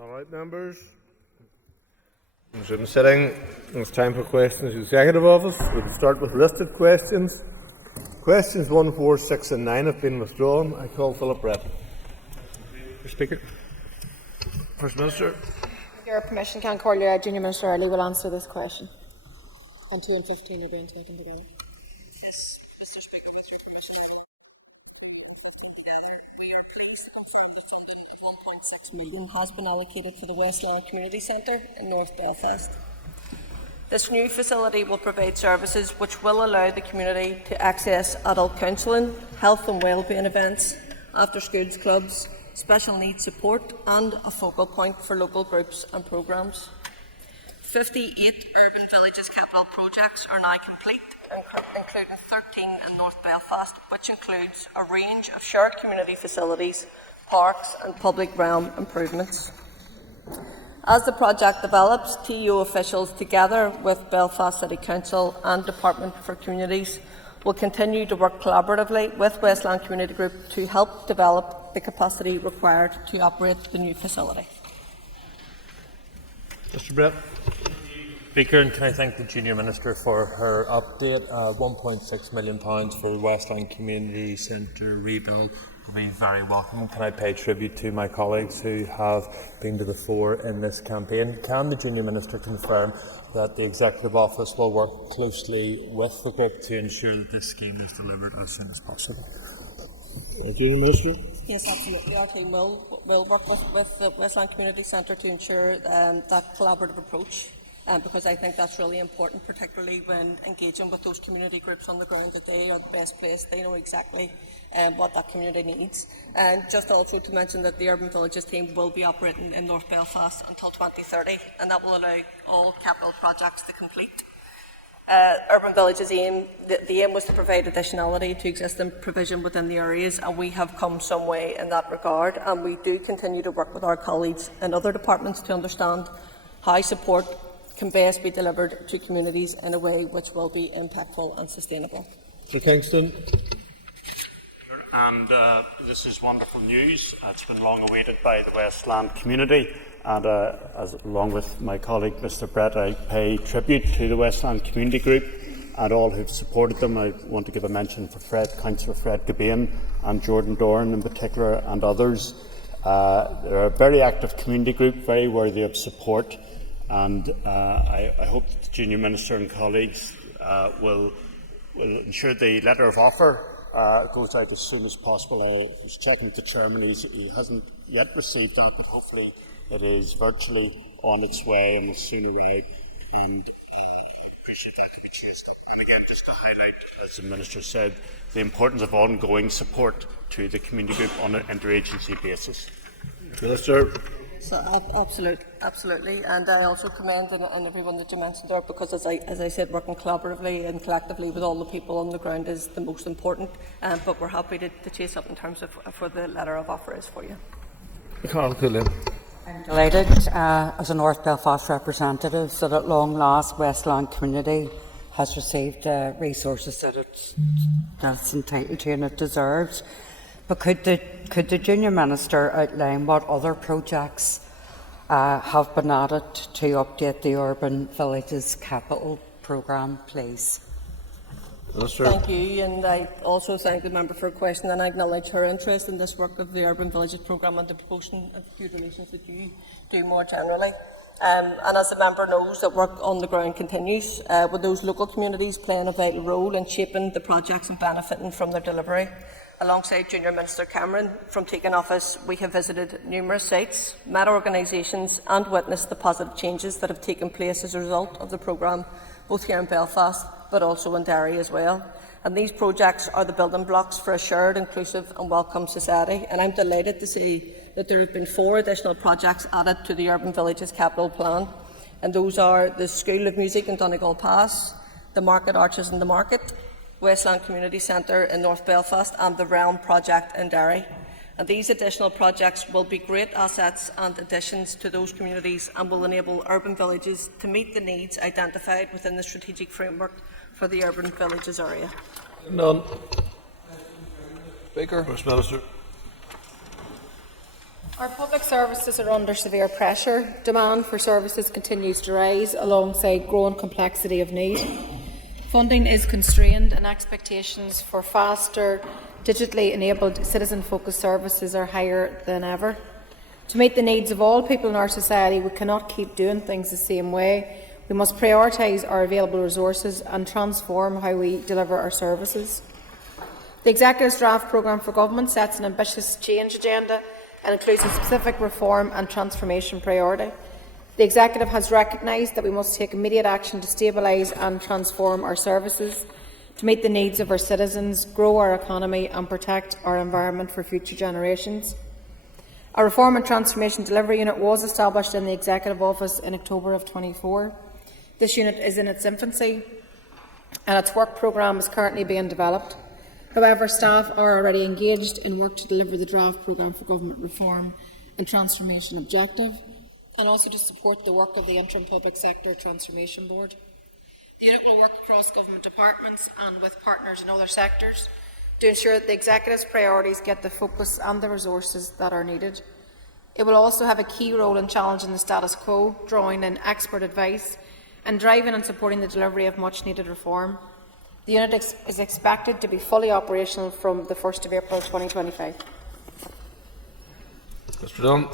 All right, members. Resume sitting. It's time for questions to the Executive Office. We'll start with listed questions. Questions 1, 4, 6 and 9 have been withdrawn. I call Philip Brett. Mr. Speaker. First Minister. With your permission, can call your Junior Minister Early will answer this question. And 2 and 15 are being taken together. Yes, Mr. Speaker, with your permission. £1.6 million has been allocated for the Westland Community Centre in North Belfast. This new facility will provide services which will allow the community to access adult counselling, health and wellbeing events, after-schools clubs, special needs support and a focal point for local groups and programmes. 58 Urban Villages capital projects are now complete, including 13 in North Belfast, which includes a range of shared community facilities, parks and public realm improvements. As the project develops, TEO officials, together with Belfast City Council and Department for Communities, will continue to work collaboratively with Westland Community Group to help develop the capacity required to operate the new facility. Mr. Brett. Speaker, and can I thank the Junior Minister for her update. £1.6 million for the Westland Community Centre rebuild will be very welcome. Can I pay tribute to my colleagues who have been to the fore in this campaign? Can the Junior Minister confirm that the Executive Office will work closely with the group to ensure that this scheme is delivered as soon as possible? Junior Minister. Yes, absolutely. Our team will work with the Westland Community Centre to ensure that collaborative approach. Because I think that's really important, particularly when engaging with those community groups on the ground, that they are the best placed. They know exactly what that community needs. And just also to mention that the Urban Villages team will be operating in North Belfast until 2030, and that will allow all capital projects to complete. Urban Villages aim, the aim was to provide additionality to existing provision within the areas, and we have come some way in that regard, and we do continue to work with our colleagues in other departments to understand how support can best be delivered to communities in a way which will be impactful and sustainable. Mr. Kingston. And this is wonderful news. It's been long awaited by the Westland community, and along with my colleague Mr. Brett, I pay tribute to the Westland Community Group and all who've supported them. I want to give a mention for Councillor Fred Gabain and Jordan Doran in particular, and others. They're a very active community group, very worthy of support. And I hope that the Junior Minister and colleagues will ensure the letter of offer goes out as soon as possible. I was checking with the Chairman, he hasn't yet received that, but hopefully it is virtually on its way and will soon arrive. And I appreciate that to be chased. And again, just to highlight, as the Minister said, the importance of ongoing support to the community group on an interagency basis. Minister. So, absolutely, and I also commend and everyone that you mentioned there, because as I said, working collaboratively and collectively with all the people on the ground is the most important. But we're happy to chase up in terms of what the letter of offer is for you. Carl Coolin. I'm delighted as a North Belfast representative that at long last Westland Community has received resources that it's entitled to and it deserves. But could the Junior Minister outline what other projects have been added to update the Urban Villages Capital Programme, please? Minister. Thank you, and I also thank the member for her question, and I acknowledge her interest in this work of the Urban Villages Programme and the promotion of youth relations that you do more generally. And as the member knows, that work on the ground continues, with those local communities playing a vital role in shaping the projects and benefiting from their delivery. Alongside Junior Minister Cameron, from taking office, we have visited numerous sites, met organisations and witnessed the positive changes that have taken place as a result of the programme, both here in Belfast but also in Derry as well. And these projects are the building blocks for a shared, inclusive and welcome society. And I'm delighted to see that there have been 4 additional projects added to the Urban Villages Capital Plan. And those are the School of Music in Donegal Pass, the Market Arches in the Market, Westland Community Centre in North Belfast and the Realm project in Derry. And these additional projects will be great assets and additions to those communities and will enable urban villages to meet the needs identified within the strategic framework for the urban villages area. None. Speaker. First Minister. Our public services are under severe pressure. Demand for services continues to rise alongside growing complexity of need. Funding is constrained and expectations for faster, digitally enabled, citizen-focused services are higher than ever. To meet the needs of all people in our society, we cannot keep doing things the same way. We must prioritise our available resources and transform how we deliver our services. The Executive's draft programme for government sets an ambitious change agenda and includes a specific reform and transformation priority. The Executive has recognised that we must take immediate action to stabilise and transform our services, to meet the needs of our citizens, grow our economy and protect our environment for future generations. A Reform and Transformation Delivery Unit was established in the Executive Office in October of 2024. This unit is in its infancy and its work programme is currently being developed. However, staff are already engaged in work to deliver the draft programme for government reform and transformation objective, and also to support the work of the Interim Public Sector Transformation Board. The unit will work across government departments and with partners in other sectors to ensure that the Executive's priorities get the focus and the resources that are needed. It will also have a key role in challenging the status quo, drawing in expert advice and driving and supporting the delivery of much-needed reform. The unit is expected to be fully operational from the 1st of April 2025. Mr Dunn.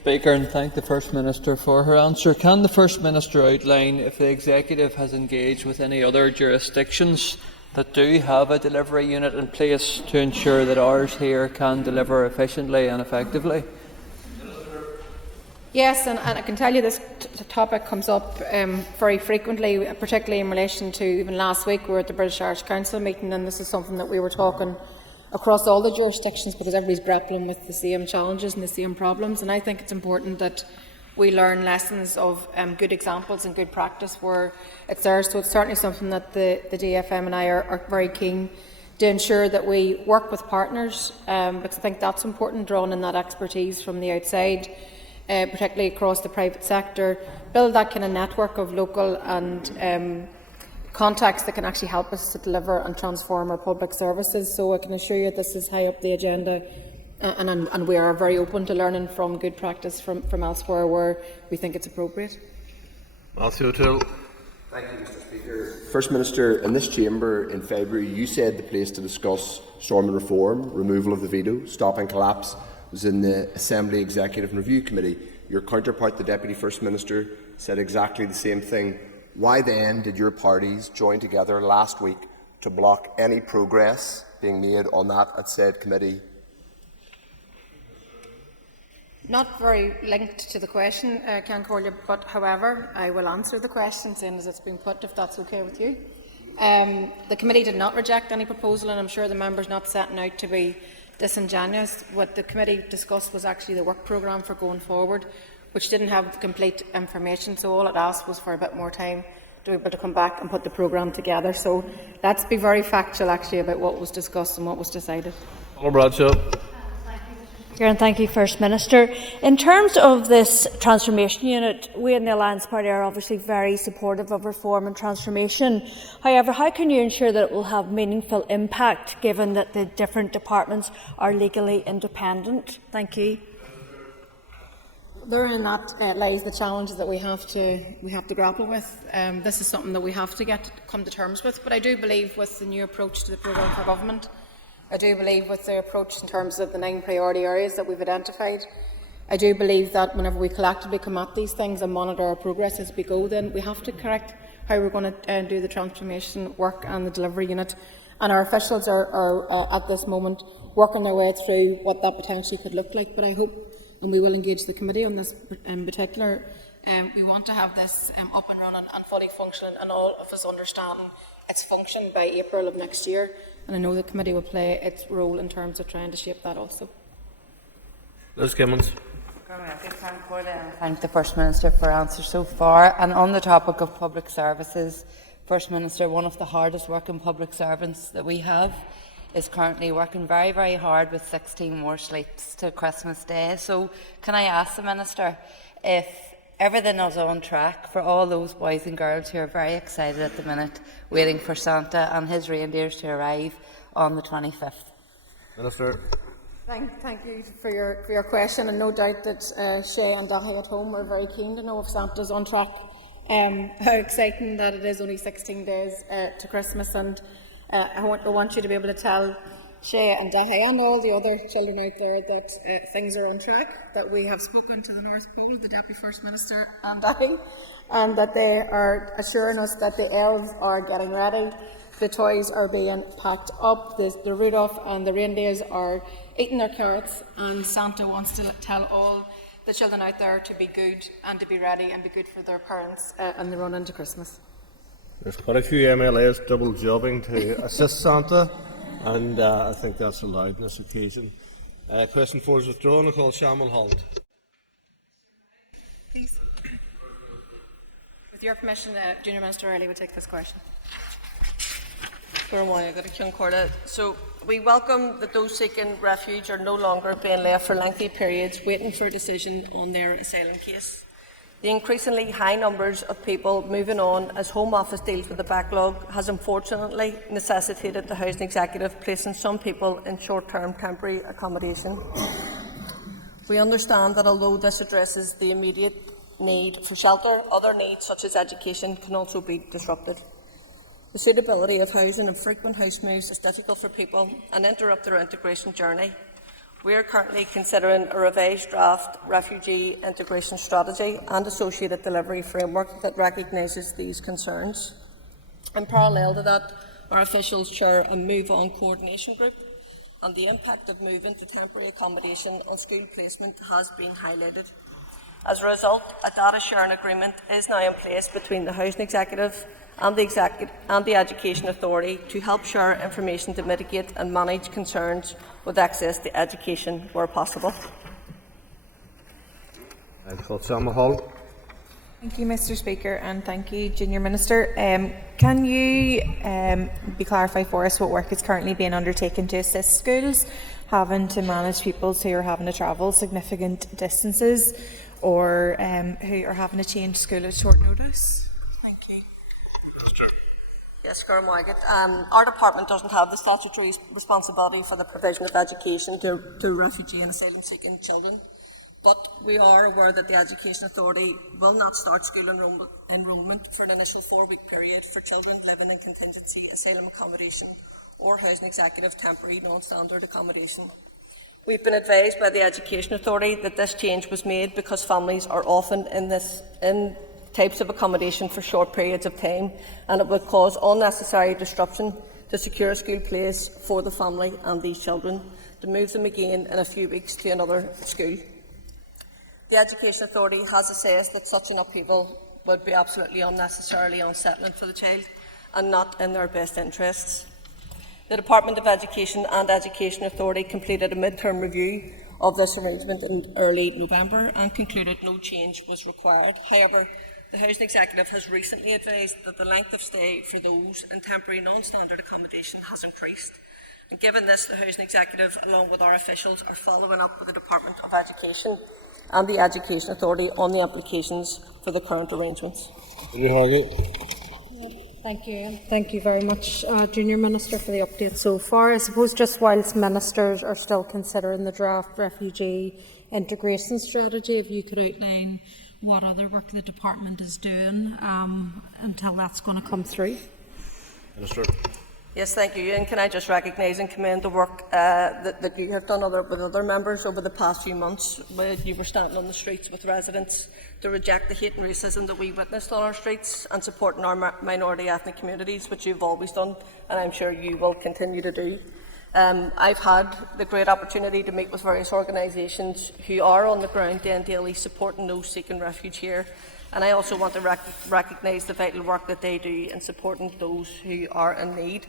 Speaker, and thank the First Minister for her answer. Can the First Minister outline if the Executive has engaged with any other jurisdictions that do have a delivery unit in place to ensure that ours here can deliver efficiently and effectively? Yes, and I can tell you this topic comes up very frequently, particularly in relation to even last week we were at the British Irish Council meeting, and this is something that we were talking across all the jurisdictions because everybody's grappling with the same challenges and the same problems, and I think it's important that we learn lessons of good examples and good practice where it's there. So it's certainly something that the DFM and I are very keen to ensure that we work with partners, because I think that's important, drawing in that expertise from the outside, particularly across the private sector, build that kind of network of local and contacts that can actually help us to deliver and transform our public services. So I can assure you this is high up the agenda, and we are very open to learning from good practice from elsewhere where we think it's appropriate. Matthew O'Toole. Thank you, Mr Speaker. First Minister, in this chamber in February you said the place to discuss storming reform, removal of the veto, stopping collapse was in the Assembly Executive and Review Committee. Your counterpart, the Deputy First Minister, said exactly the same thing. Why then did your parties join together last week to block any progress being made on that at said committee? Not very linked to the question, Corlia, but however, I will answer the question seeing as it's been put, if that's okay with you. The committee did not reject any proposal, and I'm sure the member's not setting out to be disingenuous. What the committee discussed was actually the work programme for going forward, which didn't have complete information, so all it asked was for a bit more time to be able to come back and put the programme together. So let's be very factual actually about what was discussed and what was decided. Paul Bradshaw. And thank you, First Minister. In terms of this transformation unit, we in the Alliance Party are obviously very supportive of reform and transformation. However, how can you ensure that it will have meaningful impact given that the different departments are legally independent? Thank you. Therein that lies the challenges that we have to grapple with. This is something that we have to come to terms with. But I do believe with the new approach to the programme for government, I do believe with the approach in terms of the 9 priority areas that we've identified, I do believe that whenever we collectively come at these things and monitor our progress as we go, then we have to correct how we're going to do the transformation work and the delivery unit. And our officials are at this moment working their way through what that potentially could look like. But I hope, and we will engage the committee on this in particular, we want to have this up and running and fully functioning, and all of us understanding its function by April of next year. And I know the committee will play its role in terms of trying to shape that also. Liz Gimmons. Thank the First Minister for answers so far. And on the topic of public services, First Minister, one of the hardest working public servants that we have is currently working very, very hard with 16 more sleeps to Christmas Day. So can I ask the Minister if everything is on track for all those boys and girls who are very excited at the minute, waiting for Santa and his reindeers to arrive on the 25th? Minister. Thank you for your question, and no doubt that Shay and Dahi at home are very keen to know if Santa's on track. How exciting that it is only 16 days to Christmas, and I want you to be able to tell Shay and Dahi and all the other children out there that things are on track, that we have spoken to the North Pole, the Deputy First Minister and Dahi, and that they are assuring us that the elves are getting ready, the toys are being packed up, the Rudolph and the reindeers are eating their carrots, and Santa wants to tell all the children out there to be good and to be ready and be good for their parents and the run into Christmas. There's quite a few MLAs double jobbing to assist Santa, and I think that's allowed on this occasion. Question 4 is withdrawn. I call Shamal Holt. Please. With your permission, Junior Minister Early will take this question. So we welcome that those seeking refuge are no longer being left for lengthy periods waiting for a decision on their asylum case. The increasingly high numbers of people moving on as Home Office deals with the backlog has unfortunately necessitated the Housing Executive placing some people in short-term temporary accommodation. We understand that although this addresses the immediate need for shelter, other needs such as education can also be disrupted. The suitability of housing and frequent house moves is difficult for people and interrupt their integration journey. We are currently considering a revised draft refugee integration strategy and associated delivery framework that recognises these concerns. In parallel to that, our officials chair a Move On coordination group, and the impact of moving to temporary accommodation on school placement has been highlighted. As a result, a data sharing agreement is now in place between the Housing Executive and the Education Authority to help share information to mitigate and manage concerns with access to education where possible. I call Shamal Holt. Thank you, Mr. Speaker, and thank you, Junior Minister. Can you be clarify for us what work is currently being undertaken to assist schools having to manage pupils who are having to travel significant distances or who are having to change school at short notice? Thank you. Yes, our department doesn't have the statutory responsibility for the provision of education to refugee and asylum-seeking children, but we are aware that the Education Authority will not start school enrolment for an initial 4-week period for children living in contingency asylum accommodation or Housing Executive temporary non-standard accommodation. We've been advised by the Education Authority that this change was made because families are often in types of accommodation for short periods of time, and it would cause unnecessary disruption to secure a school place for the family and these children to move them again in a few weeks to another school. The Education Authority has assessed that such an upheaval would be absolutely unnecessarily unsettling for the child and not in their best interests. The Department of Education and Education Authority completed a mid-term review of this arrangement in early November and concluded no change was required. However, the Housing Executive has recently advised that the length of stay for those in temporary non-standard accommodation has increased. And given this, the Housing Executive, along with our officials, are following up with the Department of Education and the Education Authority on the applications for the current arrangements. Thank you, and thank you very much, Junior Minister, for the update so far. I suppose just whilst ministers are still considering the draft refugee integration strategy, if you could outline what other work the department is doing until that's going to come through. Minister. Yes, thank you. And can I just recognise and commend the work that you have done with other members over the past few months, where you were standing on the streets with residents to reject the hate and racism that we witnessed on our streets and supporting our minority ethnic communities, which you've always done, and I'm sure you will continue to do. I've had the great opportunity to meet with various organisations who are on the ground daily supporting those seeking refuge here, and I also want to recognise the vital work that they do in supporting those who are in need.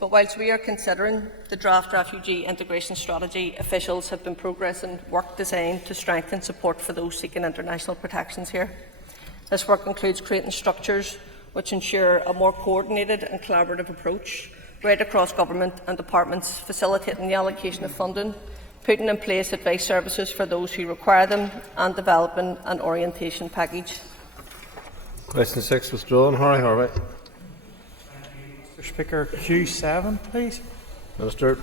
But whilst we are considering the draft refugee integration strategy, officials have been progressing work designed to strengthen support for those seeking international protections here. This work includes creating structures which ensure a more coordinated and collaborative approach right across government and departments, facilitating the allocation of funding, putting in place advice services for those who require them, and developing an orientation package. Question 6 withdrawn. Harry Harvey. Mr. Speaker, Q7, please. Minister.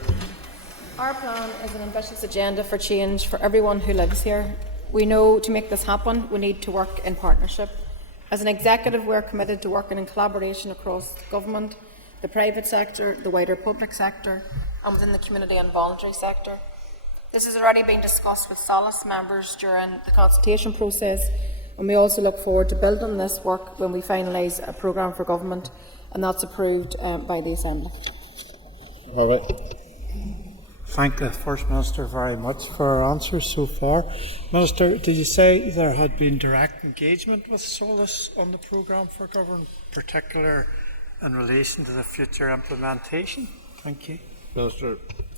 Our plan is an ambitious agenda for change for everyone who lives here. We know to make this happen, we need to work in partnership. As an executive, we are committed to working in collaboration across government, the private sector, the wider public sector, and within the community and voluntary sector. This has already been discussed with Solace members during the consultation process, and we also look forward to building on this work when we finalise a programme for government, and that's approved by the Assembly. All right. Thank the First Minister very much for her answers so far. Minister, did you say there had been direct engagement with Solace on the programme for government, particular in relation to the future implementation? Thank you. Minister.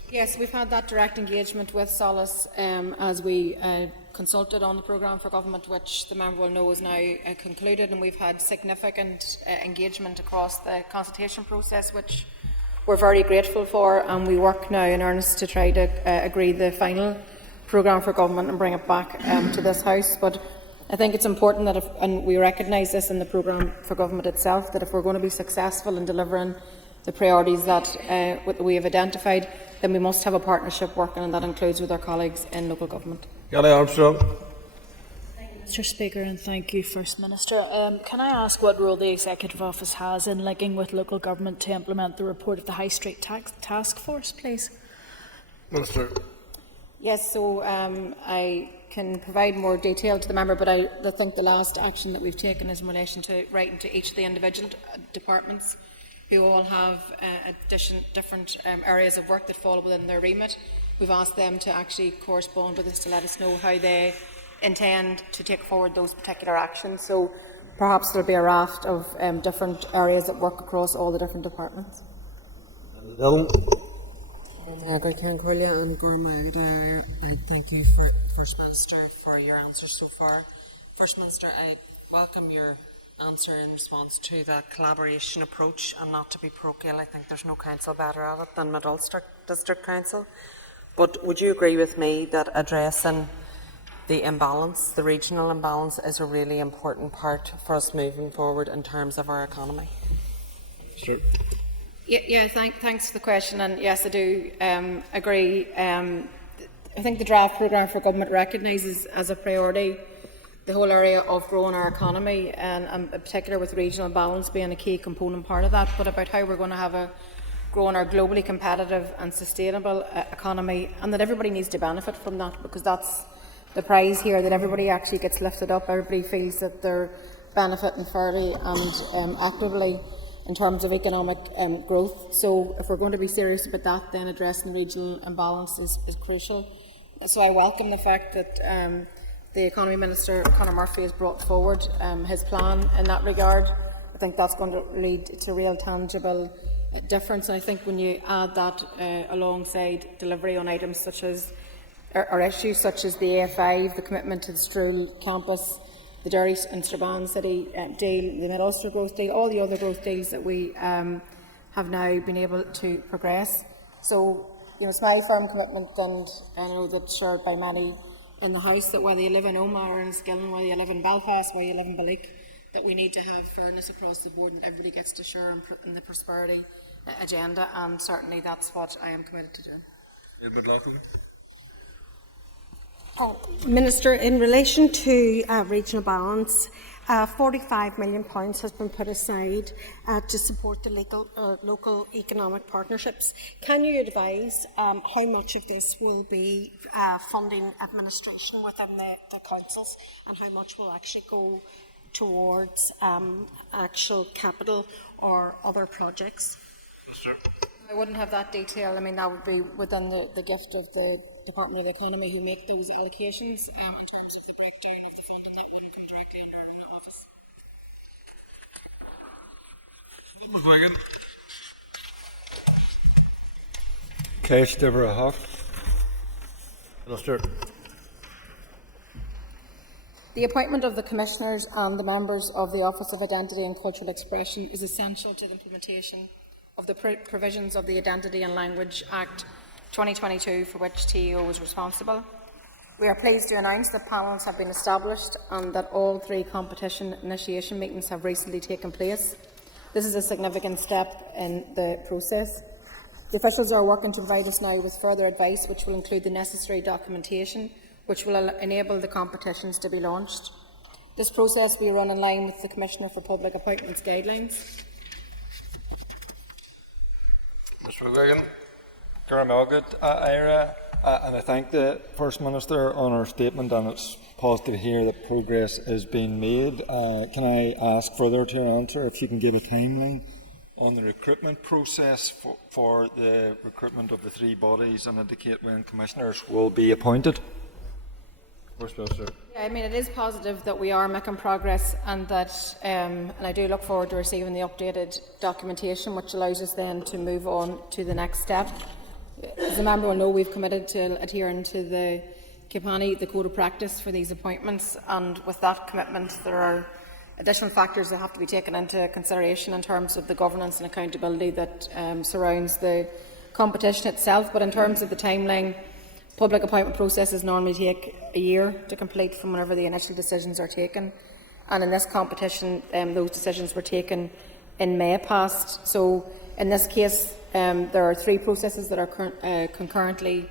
Yes, we've had that direct engagement with Solace as we consulted on the programme for government, which the member will know is now concluded, and we've had significant engagement across the consultation process, which we're very grateful for, and we work now in earnest to try to agree the final programme for government and bring it back to this House. But I think it's important that, and we recognise this in the programme for government itself, that if we're going to be successful in delivering the priorities that we have identified, then we must have a partnership working, and that includes with our colleagues in local government. Gary Armstrong. Mr. Speaker, and thank you, First Minister. Can I ask what role the Executive Office has in linking with local government to implement the report of the High Street Task Force, please? Minister. Yes, so I can provide more detail to the member, but I think the last action that we've taken is in relation to writing to each of the individual departments who all have different areas of work that fall within their remit. We've asked them to actually correspond with us to let us know how they intend to take forward those particular actions. So perhaps there'll be a raft of different areas that work across all the different departments. I thank you, First Minister, for your answers so far. First Minister, I welcome your answer in response to that collaboration approach, and not to be parochial. I think there's no council better at it than Mid-Ulster District Council. But would you agree with me that addressing the imbalance, the regional imbalance, is a really important part for us moving forward in terms of our economy? Sure. Thanks for the question, and yes, I do agree. I think the draft programme for government recognises as a priority the whole area of growing our economy, and in particular with regional balance being a key component part of that, but about how we're going to have growing our globally competitive and sustainable economy, and that everybody needs to benefit from that, because that's the prize here, that everybody actually gets lifted up, everybody feels that they're benefiting fairly and equitably in terms of economic growth. So if we're going to be serious about that, then addressing the regional imbalance is crucial. So I welcome the fact that the Economy Minister, Conor Murphy, has brought forward his plan in that regard. I think that's going to lead to real tangible difference, and I think when you add that alongside delivery on items such as or issues such as the A5, the commitment to the Stroll campus, the Derry and Strabane City deal, the Mid-Ulster growth deal, all the other growth deals that we have now been able to progress. So, it's my firm commitment, and I know that's shared by many in the House, that whether you live in Omagh or in Skillen, whether you live in Belfast, whether you live in Ballyk, that we need to have fairness across the board, and everybody gets to share in the prosperity agenda, and certainly that's what I am committed to doing. Minister, in relation to regional balance, £45 million has been put aside to support the local economic partnerships. Can you advise how much of this will be funding administration within the councils, and how much will actually go towards actual capital or other projects? Sure. I wouldn't have that detail. I mean, that would be within the gift of the Department of the Economy, who make those allocations in terms of the breakdown of the funding that wouldn't come directly in our office. Cash Deborah Hawk. Minister. The appointment of the Commissioners and the members of the Office of Identity and Cultural Expression is essential to the implementation of the provisions of the Identity and Language Act 2022, for which TEO is responsible. We are pleased to announce that panels have been established and that all 3 competition initiation meetings have recently taken place. This is a significant step in the process. The officials are working to provide us now with further advice, which will include the necessary documentation, which will enable the competitions to be launched. This process will be run in line with the Commissioner for Public Appointments guidelines. Mr. McGuigan. Ira, and I thank the First Minister on her statement, and it's positive to hear that progress is being made. Can I ask further to your answer if you can give a timeline on the recruitment process for the recruitment of the three bodies and indicate when commissioners will be appointed? First Minister. Yeah, I mean, it is positive that we are making progress, and that, and I do look forward to receiving the updated documentation, which allows us then to move on to the next step. As the member will know, we've committed to adhering to the code of practice for these appointments, and with that commitment there are additional factors that have to be taken into consideration in terms of the governance and accountability that surrounds the competition itself. But in terms of the timeline, public appointment processes normally take a year to complete from whenever the initial decisions are taken, and in this competition those decisions were taken in May past. So in this case there are three processes that are concurrently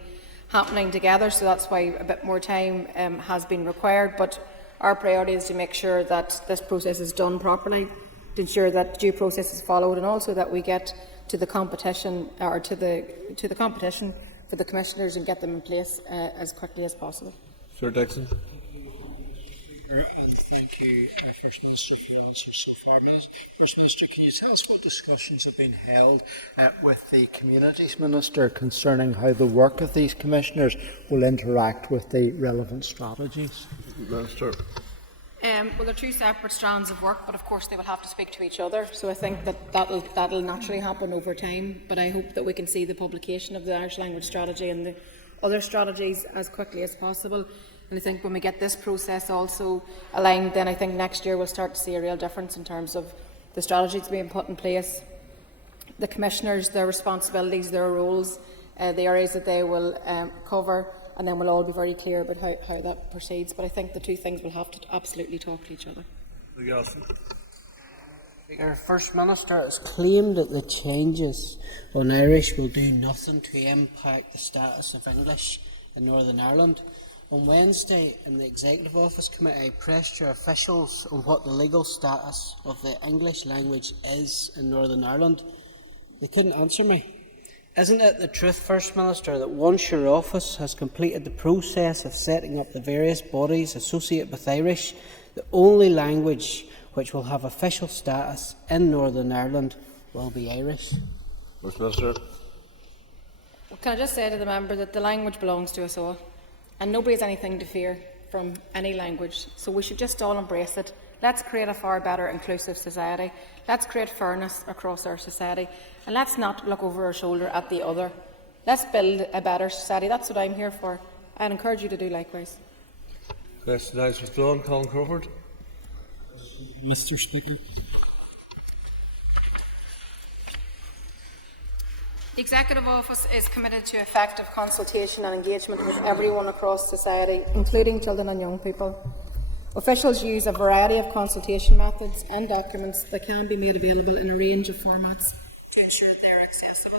happening together, so that's why a bit more time has been required. But our priority is to make sure that this process is done properly, to ensure that due process is followed, and also that we get to the competition or to the competition for the commissioners and get them in place as quickly as possible. Sir Dixon. And thank you, First Minister, for your answers so far. First Minister, can you tell us what discussions have been held with the Communities Minister concerning how the work of these commissioners will interact with the relevant strategies? Minister. Well, they're two separate strands of work, but of course they will have to speak to each other. So I think that'll naturally happen over time. But I hope that we can see the publication of the Irish language strategy and the other strategies as quickly as possible. And I think when we get this process also aligned, then I think next year we'll start to see a real difference in terms of the strategies being put in place, the commissioners, their responsibilities, their roles, the areas that they will cover, and then we'll all be very clear about how that proceeds. But I think the two things will have to absolutely talk to each other. Our First Minister has claimed that the changes on Irish will do nothing to impact the status of English in Northern Ireland. On Wednesday, in the Executive Office Committee, I pressed your officials on what the legal status of the English language is in Northern Ireland. They couldn't answer me. Isn't it the truth, First Minister, that once your office has completed the process of setting up the various bodies associated with Irish, the only language which will have official status in Northern Ireland will be Irish? First Minister. Well, can I just say to the member that the language belongs to us all, and nobody has anything to fear from any language, so we should just all embrace it. Let's create a far better inclusive society. Let's create fairness across our society, and let's not look over our shoulder at the other. Let's build a better society. That's what I'm here for. I'd encourage you to do likewise. Question now is withdrawn. Colin Crawford. Mr. Speaker. The Executive Office is committed to effective consultation and engagement with everyone across society, including children and young people. Officials use a variety of consultation methods and documents that can be made available in a range of formats to ensure they are accessible.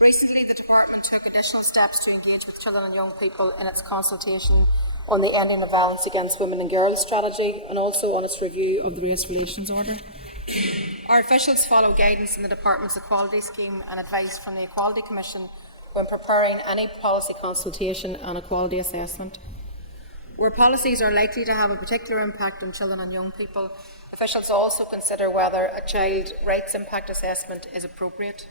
Recently, the Department took additional steps to engage with children and young people in its consultation on the Ending of Violence Against Women and Girls strategy, and also on its review of the Race Relations Order. Our officials follow guidance in the Department's Equality Scheme and advice from the Equality Commission when preparing any policy consultation and equality assessment. Where policies are likely to have a particular impact on children and young people, officials also consider whether a child rights impact assessment is appropriate.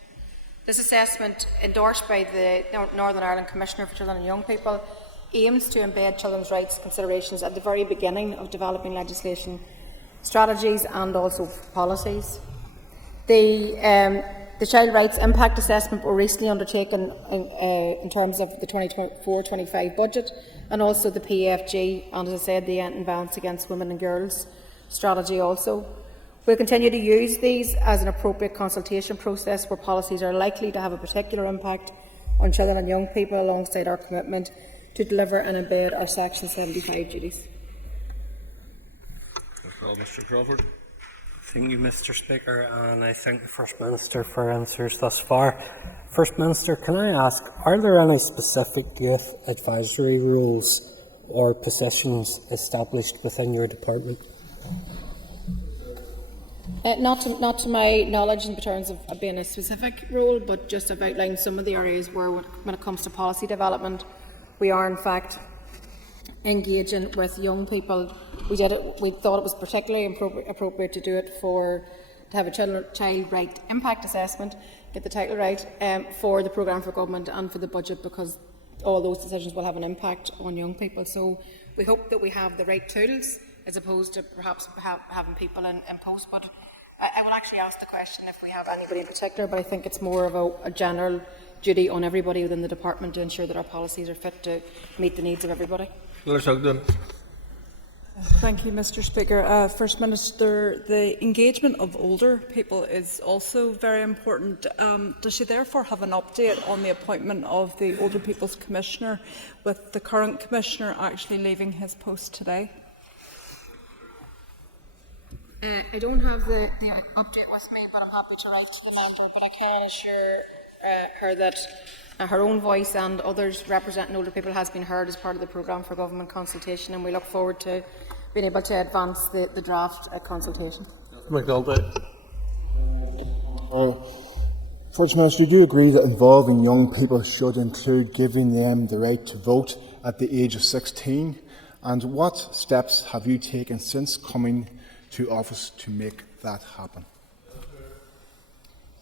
This assessment, endorsed by the Northern Ireland Commissioner for Children and Young People, aims to embed children's rights considerations at the very beginning of developing legislation, strategies and also policies. The Child Rights Impact Assessment were recently undertaken in terms of the 2024-25 budget, and also the PFG, and as I said, the Ending Violence Against Women and Girls strategy also. We'll continue to use these as an appropriate consultation process where policies are likely to have a particular impact on children and young people, alongside our commitment to deliver and embed our Section 75 duties. Mr. Crawford. Thank you, Mr. Speaker, and I thank the First Minister for answers thus far. First Minister, can I ask, are there any specific youth advisory roles or positions established within your department? Not to my knowledge in terms of being a specific role, but just have outlined some of the areas where, when it comes to policy development, we are in fact engaging with young people. We thought it was particularly appropriate to do it to have a child right impact assessment, get the title right, for the programme for government and for the budget, because all those decisions will have an impact on young people. So we hope that we have the right tools as opposed to perhaps having people in post. But I will actually ask the question if we have anybody in particular, but I think it's more of a general duty on everybody within the department to ensure that our policies are fit to meet the needs of everybody. Thank you, Mr. Speaker. First Minister, the engagement of older people is also very important. Does she therefore have an update on the appointment of the Older People's Commissioner, with the current Commissioner actually leaving his post today? I don't have the update with me, but I'm happy to write to the member. But I can assure her that her own voice and others representing older people has been heard as part of the programme for government consultation, and we look forward to being able to advance the draft consultation. First Minister, do you agree that involving young people should include giving them the right to vote at the age of 16? And what steps have you taken since coming to office to make that happen?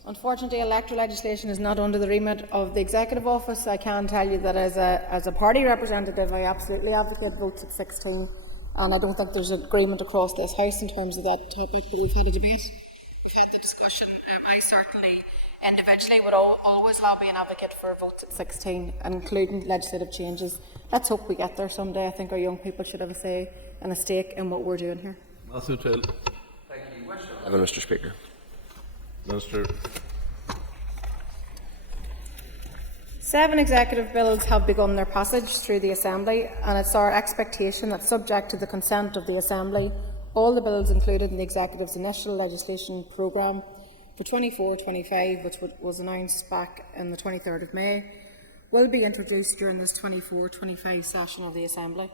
Unfortunately, electoral legislation is not under the remit of the Executive Office. I can tell you that as a party representative, I absolutely advocate votes at 16, and I don't think there's agreement across this House in terms of that topic, but we've had a debate, we've had the discussion. I certainly, individually, would always be an advocate for votes at 16, including legislative changes. Let's hope we get there someday. I think our young people should have a say and a stake in what we're doing here. Thank you. Mr. Speaker. Minister. 7 executive bills have begun their passage through the Assembly, and it's our expectation that, subject to the consent of the Assembly, all the bills included in the Executive's initial legislation programme for 24-25, which was announced back on the 23rd of May, will be introduced during this 24-25 session of the Assembly.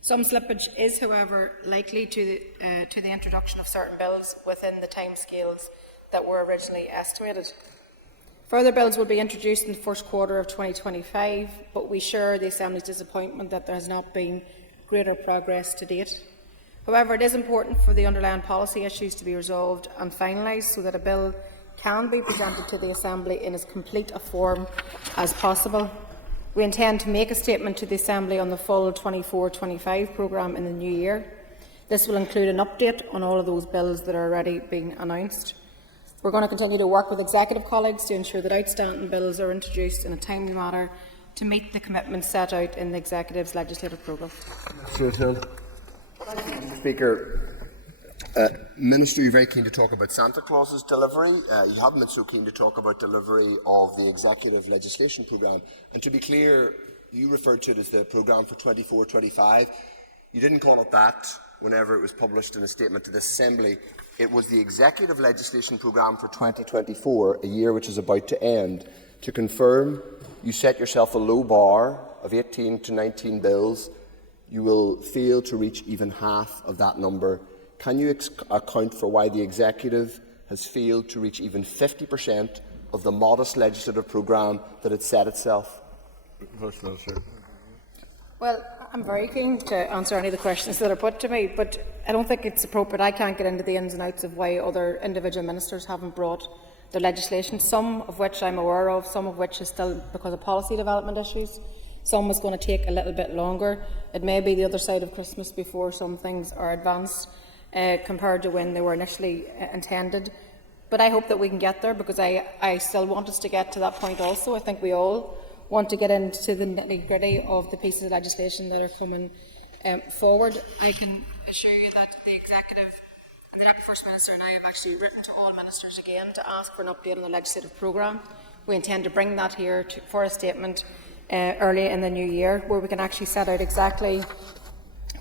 Some slippage is, however, likely to the introduction of certain bills within the timescales that were originally estimated. Further bills will be introduced in the first quarter of 2025, but we share the Assembly's disappointment that there has not been greater progress to date. However, it is important for the underlying policy issues to be resolved and finalised so that a bill can be presented to the Assembly in as complete a form as possible. We intend to make a statement to the Assembly on the full 24-25 programme in the new year. This will include an update on all of those bills that are already being announced. We're going to continue to work with executive colleagues to ensure that outstanding bills are introduced in a timely manner to meet the commitments set out in the Executive's legislative programme. Speaker, Minister, you're very keen to talk about Santa Claus's delivery. You haven't been so keen to talk about delivery of the executive legislation programme. And to be clear, you referred to it as the programme for 24-25. You didn't call it that whenever it was published in a statement to this Assembly. It was the executive legislation programme for 2024, a year which is about to end. To confirm, you set yourself a low bar of 18 to 19 bills. You will fail to reach even half of that number. Can you account for why the Executive has failed to reach even 50% of the modest legislative programme that it set itself? First Minister. Well, I'm very keen to answer any of the questions that are put to me, but I don't think it's appropriate. I can't get into the ins and outs of why other individual ministers haven't brought their legislation, some of which I'm aware of, some of which is still because of policy development issues. Some is going to take a little bit longer. It may be the other side of Christmas before some things are advanced compared to when they were initially intended. But I hope that we can get there, because I still want us to get to that point also. I think we all want to get into the nitty-gritty of the pieces of legislation that are coming forward. I can assure you that the Executive and the Deputy First Minister and I have actually written to all ministers again to ask for an update on the legislative programme. We intend to bring that here for a statement early in the new year, where we can actually set out exactly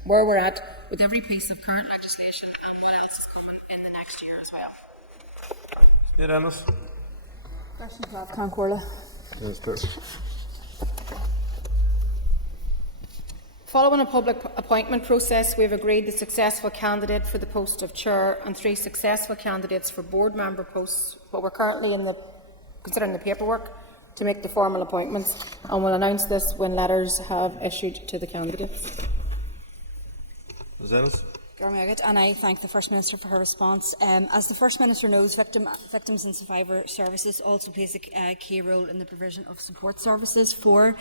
where we're at with every piece of current legislation and what else is coming in the next year. Dennis. Following a public appointment process, we have agreed the successful candidate for the post of chair and 3 successful candidates for board member posts, but we're currently considering the paperwork to make the formal appointments, and we'll announce this when letters have issued to the candidates. Dennis. And I thank the First Minister for her response. As the First Minister knows, Victims and Survivor Services also plays a key role in the provision of support services for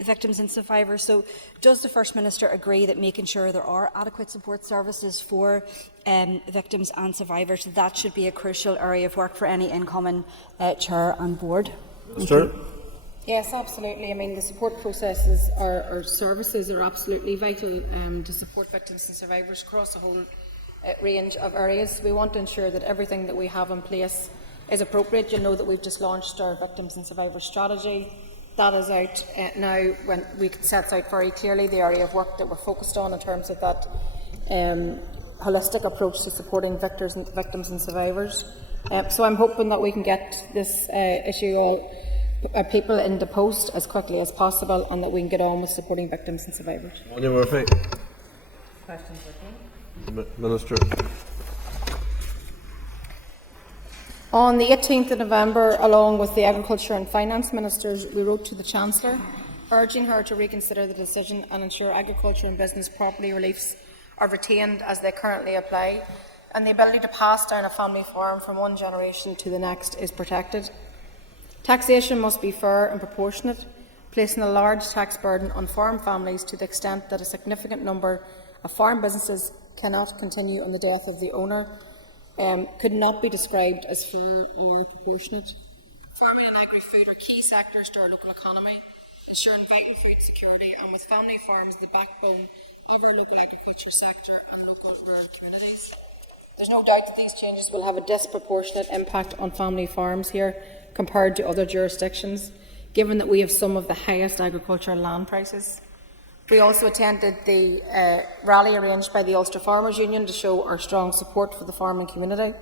victims and survivors. So does the First Minister agree that making sure there are adequate support services for victims and survivors, that should be a crucial area of work for any incoming chair and board? Minister. Yes, absolutely. I mean, the support processes or services are absolutely vital to support victims and survivors across a whole range of areas. We want to ensure that everything that we have in place is appropriate. You know that we've just launched our victims and survivors strategy. That is out now, when we sets out very clearly the area of work that we're focused on in terms of that holistic approach to supporting victims and survivors. So I'm hoping that we can get this issue people into post as quickly as possible, and that we can get on with supporting victims and survivors. William Murphy. Questions with me? Minister. On the 18th of November, along with the Agriculture and Finance Ministers, we wrote to the Chancellor, urging her to reconsider the decision and ensure agriculture and business property reliefs are retained as they currently apply, and the ability to pass down a family farm from one generation to the next is protected. Taxation must be fair and proportionate, placing a large tax burden on farm families to the extent that a significant number of farm businesses cannot continue on the death of the owner could not be described as fair or proportionate. Farming and agri-food are key sectors to our local economy, ensuring vital food security, and with family farms the backbone of our local agriculture sector and local rural communities. There's no doubt that these changes will have a disproportionate impact on family farms here compared to other jurisdictions, given that we have some of the highest agricultural land prices. We also attended the rally arranged by the Ulster Farmers Union to show our strong support for the farming community.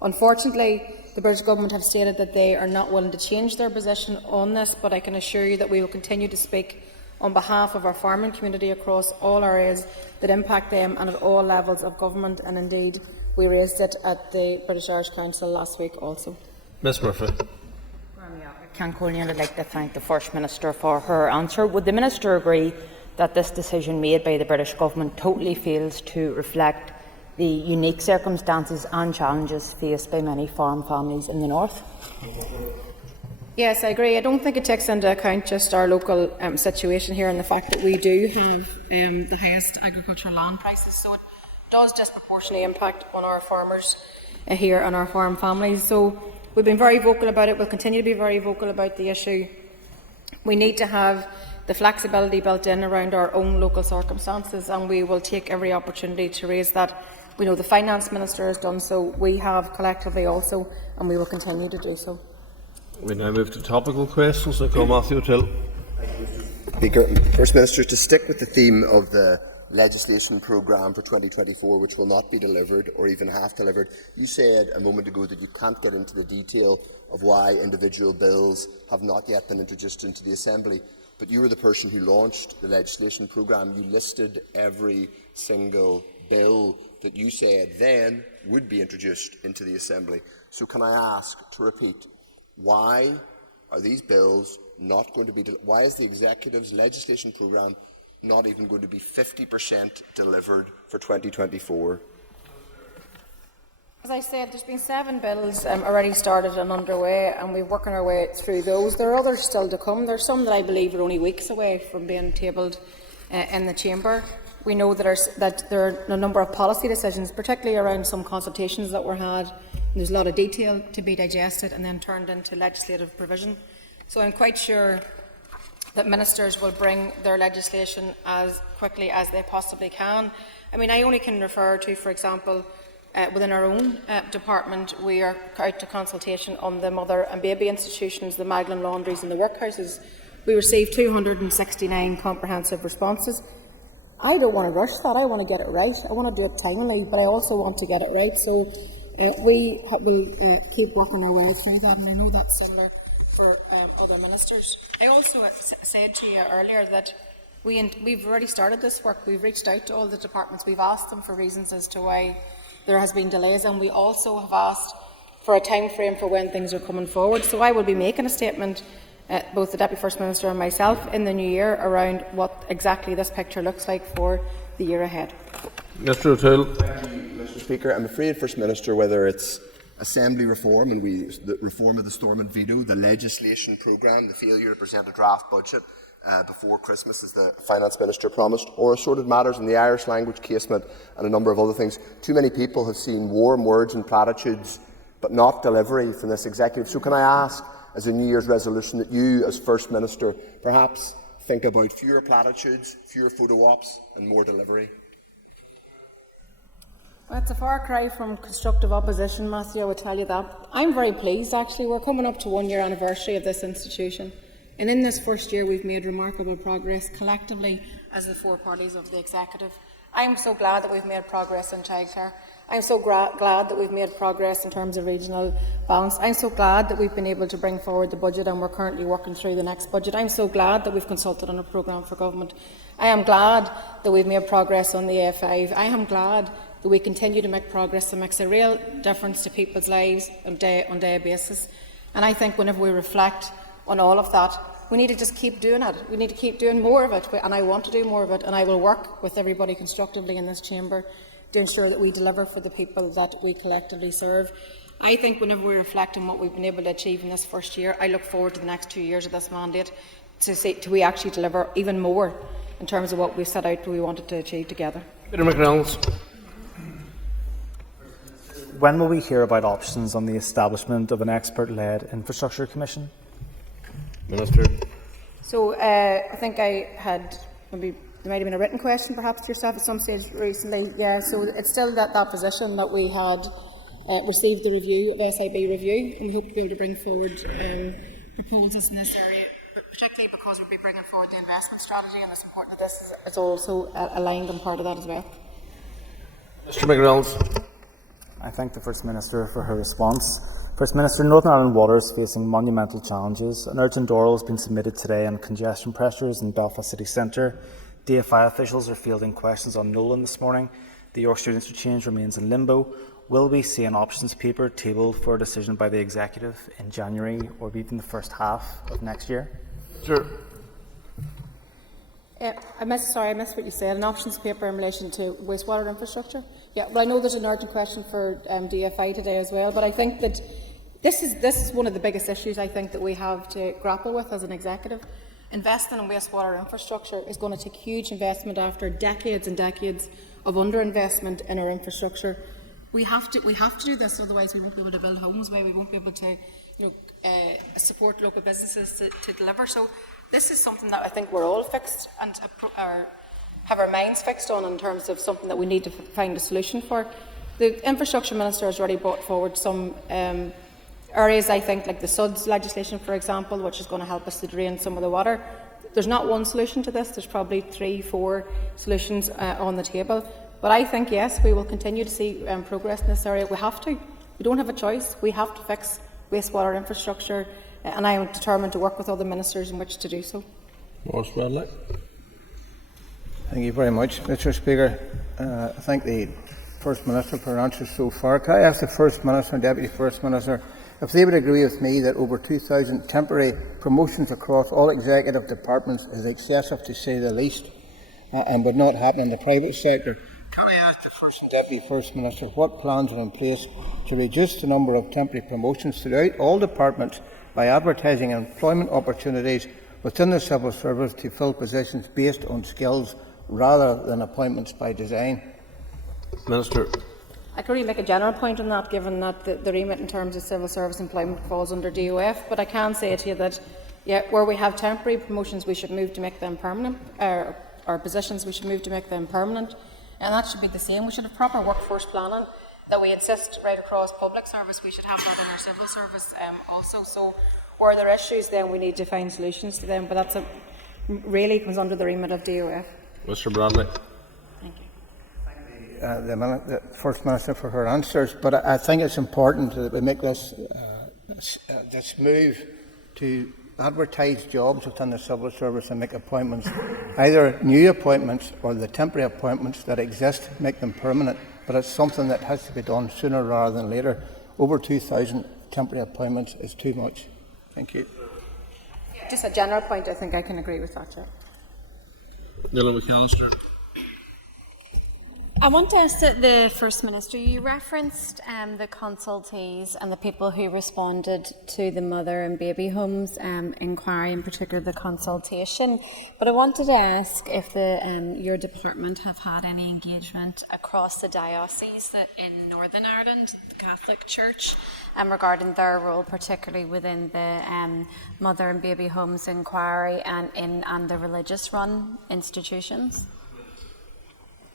Unfortunately, the British Government have stated that they are not willing to change their position on this, but I can assure you that we will continue to speak on behalf of our farming community across all areas that impact them and at all levels of government, and indeed we raised it at the British Irish Council last week also. Ms Murphy. Cancunian, I'd like to thank the First Minister for her answer. Would the Minister agree that this decision made by the British Government totally fails to reflect the unique circumstances and challenges faced by many farm families in the north? Yes, I agree. I don't think it takes into account just our local situation here and the fact that we do have the highest agricultural land prices, so it does disproportionately impact on our farmers here and our farm families. So we've been very vocal about it. We'll continue to be very vocal about the issue. We need to have the flexibility built in around our own local circumstances, and we will take every opportunity to raise that. We know the Finance Minister has done so. We have collectively also, and we will continue to do so. We now move to topical questions. I call Matthew Till. Speaker, First Minister, to stick with the theme of the legislation programme for 2024, which will not be delivered or even half delivered, you said a moment ago that you can't get into the detail of why individual bills have not yet been introduced into the Assembly. But you were the person who launched the legislation programme. You listed every single bill that you said then would be introduced into the Assembly. So can I ask to repeat, why are these bills not going to be, why is the Executive's legislation programme not even going to be 50% delivered for 2024? As I said, there's been 7 bills already started and underway, and we're working our way through those. There are others still to come. There are some that I believe are only weeks away from being tabled in the Chamber. We know that there are a number of policy decisions, particularly around some consultations that were had. There's a lot of detail to be digested and then turned into legislative provision. So I'm quite sure that ministers will bring their legislation as quickly as they possibly can. I mean, I only can refer to, for example, within our own department, we are out to consultation on the mother and baby institutions, the Magdalen laundries and the workhouses. We received 269 comprehensive responses. I don't want to rush that. I want to get it right. I want to do it timely, but I also want to get it right. So will keep working our way through that, and I know that's similar for other ministers. I also said to you earlier that we've already started this work. We've reached out to all the departments. We've asked them for reasons as to why there has been delays, and we also have asked for a time frame for when things are coming forward. So I will be making a statement, both the Deputy First Minister and myself, in the new year around what exactly this picture looks like for the year ahead. Mr. O'Toole. Thank you, Mr. Speaker. I'm afraid, First Minister, whether it's Assembly reform and the reform of the Stormont veto, the legislation programme, the failure to present a draft budget before Christmas, as the Finance Minister promised, or assorted matters in the Irish language casement and a number of other things, too many people have seen warm words and platitudes but not delivery from this executive. So can I ask, as a New Year's resolution, that you, as First Minister, perhaps think about fewer platitudes, fewer photo ops and more delivery? Well, it's a far cry from constructive opposition, Matthew, I would tell you that. I'm very pleased, actually. We're coming up to 1 year anniversary of this institution. And in this first year, we've made remarkable progress collectively as the four parties of the executive. I'm so glad that we've made progress in childcare. I'm so glad that we've made progress in terms of regional balance. I'm so glad that we've been able to bring forward the budget, and we're currently working through the next budget. I'm so glad that we've consulted on a programme for government. I am glad that we've made progress on the A5. I am glad that we continue to make progress that makes a real difference to people's lives on a day basis. And I think whenever we reflect on all of that, we need to just keep doing it. We need to keep doing more of it, and I want to do more of it, and I will work with everybody constructively in this chamber to ensure that we deliver for the people that we collectively serve. I think whenever we reflect on what we've been able to achieve in this first year, I look forward to the next 2 years of this mandate to see we actually deliver even more in terms of what we set out we wanted to achieve together. Peter McReynolds. When will we hear about options on the establishment of an expert-led infrastructure commission? Minister. So I think I had maybe there might have been a written question perhaps to yourself at some stage recently. Yeah, so it's still that position that we had received the review of SIB review, and we hope to be able to bring forward proposals in this area, but particularly because we'll be bringing forward the investment strategy, and it's important that this is also aligned and part of that as well. Mr. McReynolds. I thank the First Minister for her response. First Minister, Northern Ireland Water is facing monumental challenges. An urgent oral has been submitted today on congestion pressures in Belfast city centre. DFI officials are fielding questions on Nolan this morning. The York Students' Interchange remains in limbo. Will we see an options paper tabled for a decision by the Executive in January or even the first half of next year? Sure. I missed what you said. An options paper in relation to wastewater infrastructure. Yeah, well, I know there's an urgent question for DFI today as well, but I think that this is one of the biggest issues I think that we have to grapple with as an executive. Investing in wastewater infrastructure is going to take huge investment after decades and decades of underinvestment in our infrastructure. We have to do this, otherwise we won't be able to build homes. We won't be able to support local businesses to deliver. So this is something that I think we're all fixed and have our minds fixed on in terms of something that we need to find a solution for. The Infrastructure Minister has already brought forward some areas, I think, like the SUDS legislation, for example, which is going to help us to drain some of the water. There's not one solution to this. There's probably 3-4 solutions on the table. But I think, yes, we will continue to see progress in this area. We have to. We don't have a choice. We have to fix wastewater infrastructure, and I am determined to work with other ministers in which to do so. Morris Bradley. Thank you very much, Mr. Speaker. I thank the First Minister for her answers so far. Can I ask the First Minister and Deputy First Minister if they would agree with me that over 2,000 temporary promotions across all executive departments is excessive, to say the least, and would not happen in the private sector? Can I ask the First and Deputy First Minister what plans are in place to reduce the number of temporary promotions throughout all departments by advertising employment opportunities within the civil service to fill positions based on skills rather than appointments by design? Minister. I could really make a general point on that, given that the remit in terms of civil service employment falls under DOF, but I can say to you that where we have temporary promotions, we should move to make them permanent, or positions, we should move to make them permanent, and that should be the same. We should have proper workforce planning that we insist right across public service. We should have that in our civil service also. So where there are issues, then we need to find solutions to them, but that's really comes under the remit of DOF. Mr. Bradley. the First Minister for her answers, but I think it's important that we make this move to advertise jobs within the civil service and make appointments, either new appointments or the temporary appointments that exist, make them permanent. But it's something that has to be done sooner rather than later. Over 2,000 temporary appointments is too much. Thank you. Just a general point, I think I can agree with that, Chair. Neil McAllister. I want to ask the First Minister, you referenced the consultees and the people who responded to the mother and baby homes inquiry, in particular the consultation, but I wanted to ask if your department have had any engagement across the diocese in Northern Ireland, the Catholic Church, regarding their role, particularly within the mother and baby homes inquiry and the religious run institutions.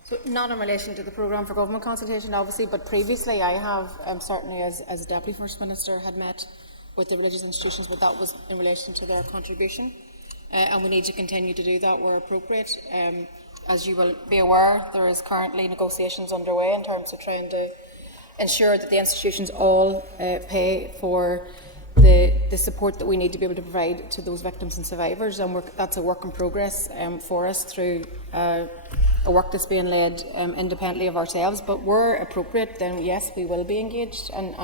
So not in relation to the programme for government consultation, obviously, but previously I have, certainly as Deputy First Minister, had met with the religious institutions, but that was in relation to their contribution. And we need to continue to do that where appropriate. As you will be aware, there is currently negotiations underway in terms of trying to ensure that the institutions all pay for the support that we need to be able to provide to those victims and survivors, and that's a work in progress for us through a work that's being led independently of ourselves. But where appropriate, then yes, we will be engaged, and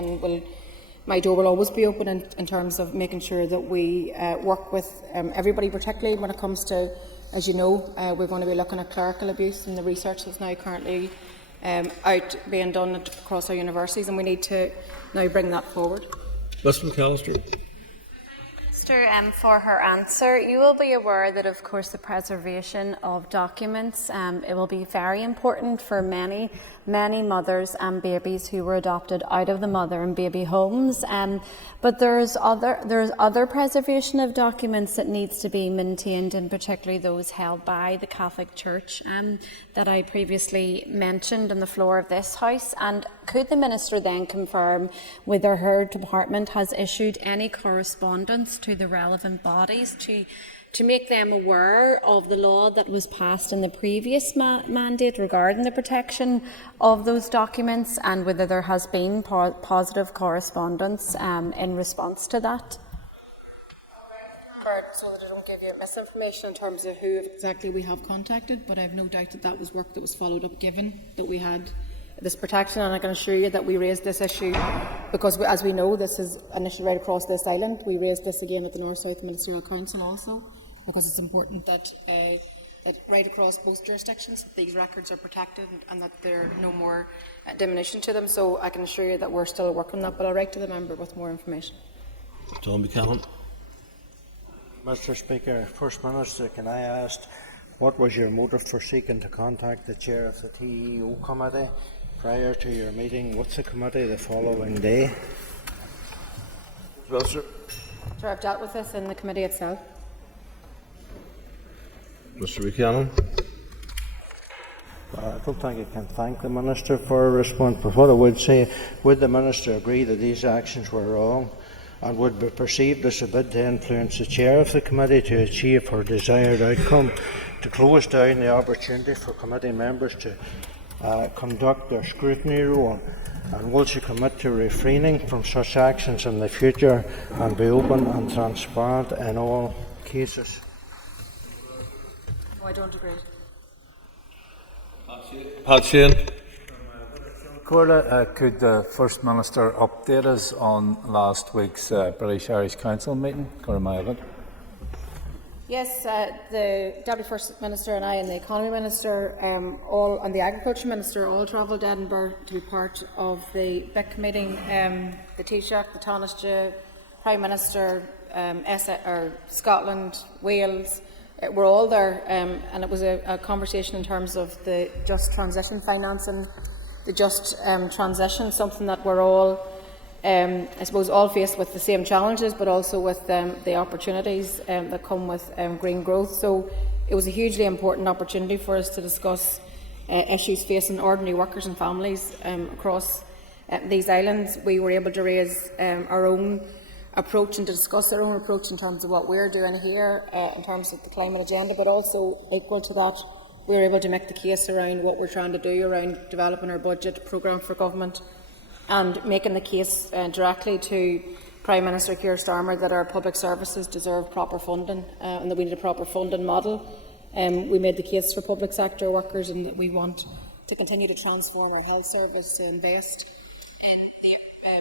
my door will always be open in terms of making sure that we work with everybody, particularly when it comes to, as you know, we're going to be looking at clerical abuse and the research that's now currently out being done across our universities, and we need to now bring that forward. Mr. McAllister. For her answer, you will be aware that, of course, the preservation of documents it will be very important for many mothers and babies who were adopted out of the mother and baby homes. But there's other preservation of documents that needs to be maintained, and particularly those held by the Catholic Church that I previously mentioned on the floor of this House. And could the Minister then confirm whether her department has issued any correspondence to the relevant bodies to make them aware of the law that was passed in the previous mandate regarding the protection of those documents, and whether there has been positive correspondence in response to that? So that I don't give you misinformation in terms of who exactly we have contacted, but I have no doubt that that was work that was followed up, given that we had this protection, and I can assure you that we raised this issue because, as we know, this is an issue right across this island. We raised this again at the North-South Ministerial Council also, because it's important that right across both jurisdictions these records are protected and that there are no more diminution to them. So I can assure you that we're still working on that, but I'll write to the member with more information. Tom Buchanan. Mr. Speaker, First Minister, can I ask what was your motive for seeking to contact the chair of the TEO committee prior to your meeting with the committee the following day? Well, sir. Sure, I've dealt with this in the committee itself. Mr. Buchanan. I don't think I can thank the Minister for a response, but what I would say, would the Minister agree that these actions were wrong and would be perceived as a bid to influence the chair of the committee to achieve her desired outcome, to close down the opportunity for committee members to conduct their scrutiny role? And will she commit to refraining from such actions in the future and be open and transparent in all cases? No, I don't agree. Pat Shane. Corla, could the First Minister update us on last week's British-Irish Council meeting? Yes, the Deputy First Minister and I and the Economy Minister and the Agriculture Minister all travelled to Edinburgh to be part of the BIC meeting. The Taoiseach, the Taoiseach, Prime Minister, Scotland, Wales, were all there, and it was a conversation in terms of the just transition financing, the just transition, something that we're all, I suppose, all faced with the same challenges, but also with the opportunities that come with green growth. So it was a hugely important opportunity for us to discuss issues facing ordinary workers and families across these islands. We were able to raise our own approach and to discuss our own approach in terms of what we're doing here in terms of the climate agenda, but also equal to that we were able to make the case around what we're trying to do around developing our budget programme for government and making the case directly to Prime Minister Keir Starmer that our public services deserve proper funding and that we need a proper funding model. We made the case for public sector workers and that we want to continue to transform our health service, to invest in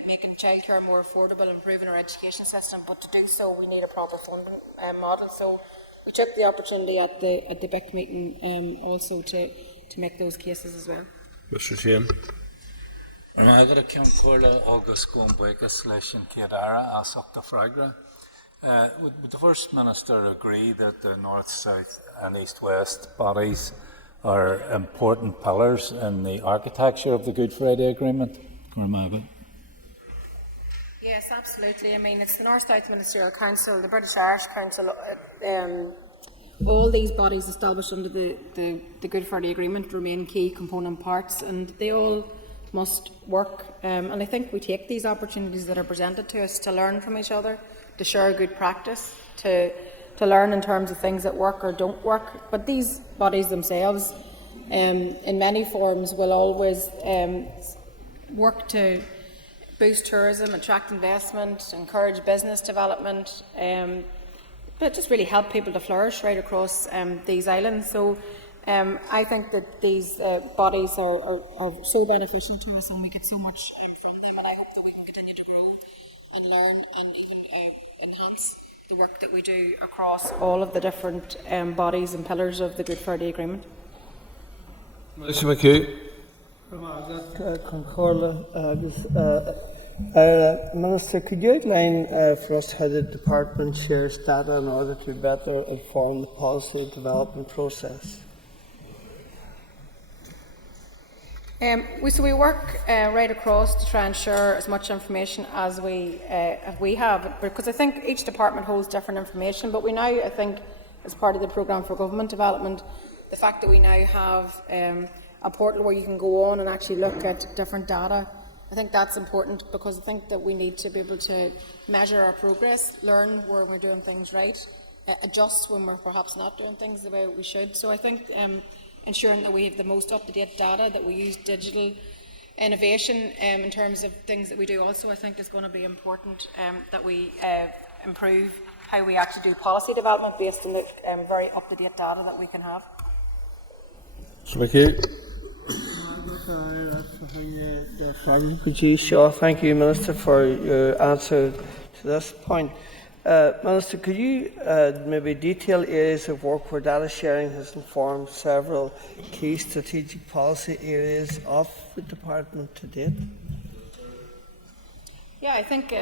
making childcare more affordable, improving our education system, but to do so we need a proper funding model. So we took the opportunity at the BIC meeting also to make those cases as well. Mr. Shane. Agad a ceann comhairle agus go buchas leis an céadara asach de Fragra. Would the First Minister agree that the North, South and East-West bodies are important pillars in the architecture of the Good Friday Agreement? Yes, absolutely. I mean, it's the North-South Ministerial Council, the British Irish Council, all these bodies established under the Good Friday Agreement remain key component parts, and they all must work. And I think we take these opportunities that are presented to us to learn from each other, to share good practice, to learn in terms of things that work or don't work. But these bodies themselves, in many forms, will always work to boost tourism, attract investment, encourage business development, but just really help people to flourish right across these islands. So I think that these bodies are so beneficial to us, and we get so much from them, and I hope that we can continue to grow and learn and even enhance the work that we do across all of the different bodies and pillars of the Good Friday Agreement. Mr. McHugh. Minister, could you outline for us how the Department shares data in order to better inform the policy development process? So we work right across to try and share as much information as we have, because I think each department holds different information, but we now, I think, as part of the Programme for Government Development, the fact that we now have a portal where you can go on and actually look at different data, I think that's important, because I think that we need to be able to measure our progress, learn where we're doing things right, adjust when we're perhaps not doing things the way we should. So I think ensuring that we have the most up-to-date data, that we use digital innovation in terms of things that we do also, I think is going to be important, that we improve how we actually do policy development based on the very up-to-date data that we can have. Thank you, Minister, for your answer to this point. Minister, could you maybe detail areas of work where data sharing has informed several key strategic policy areas of the Department to date? Yeah, I think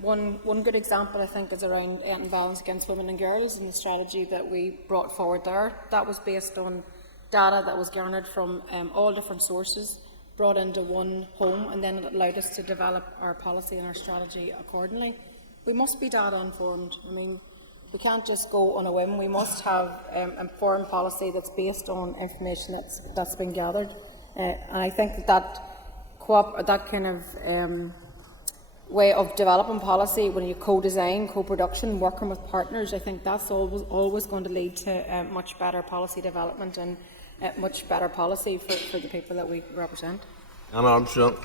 one good example, I think, is around ending violence against women and girls and the strategy that we brought forward there. That was based on data that was garnered from all different sources, brought into one home, and then it allowed us to develop our policy and our strategy accordingly. We must be data informed. I mean, we can't just go on a whim. We must have informed policy that's based on information that's been gathered. And I think that kind of way of developing policy, when you co-design, co-production, working with partners, I think that's always going to lead to much better policy development and much better policy for the people that we represent. Anna Armstrong.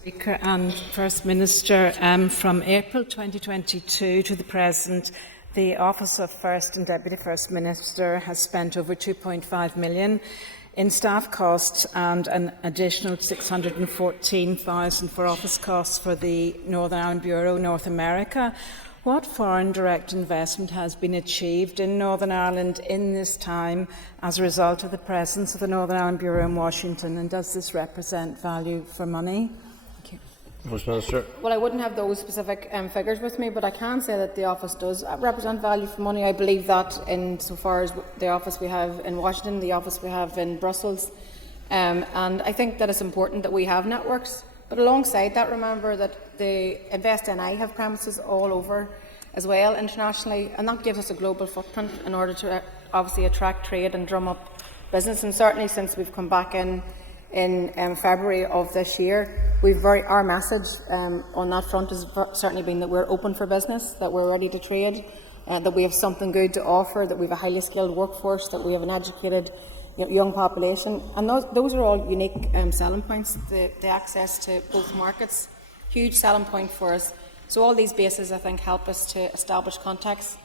Speaker and First Minister, from April 2022 to the present, the Office of First and Deputy First Minister has spent over $2.5 million in staff costs and an additional $614,000 for office costs for the Northern Ireland Bureau, North America. What foreign direct investment has been achieved in Northern Ireland in this time as a result of the presence of the Northern Ireland Bureau in Washington, and does this represent value for money? Thank you. First Minister. Well, I wouldn't have those specific figures with me, but I can say that the office does represent value for money. I believe that insofar as the office we have in Washington, the office we have in Brussels, and I think that it's important that we have networks. But alongside that, remember that the Invest NI have premises all over as well internationally, and that gives us a global footprint in order to obviously attract trade and drum up business. And certainly since we've come back in February of this year, our message on that front has certainly been that we're open for business, that we're ready to trade, that we have something good to offer, that we have a highly skilled workforce, that we have an educated young population. And those are all unique selling points, the access to both markets, huge selling point for us. So all these bases, I think, help us to establish contacts.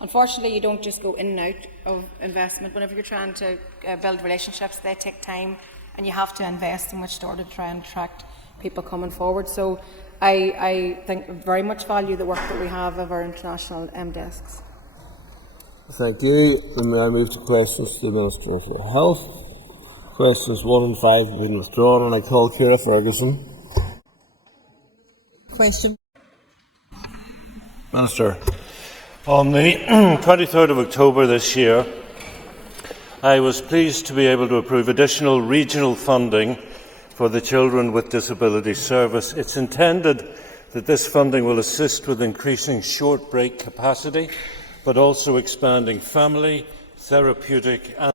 Unfortunately, you don't just go in and out of investment. Whenever you're trying to build relationships, they take time, and you have to invest in which order to try and attract people coming forward. So I think very much value the work that we have of our international desks. Thank you. And may I move to questions to the Minister for Health? Questions 1 and 5 have been withdrawn, and I call Ciara Ferguson. Question. Minister. On the 23rd of October this year, I was pleased to be able to approve additional regional funding for the Children with Disabilities Service. It's intended that this funding will assist with increasing short break capacity, but also expanding family, therapeutic and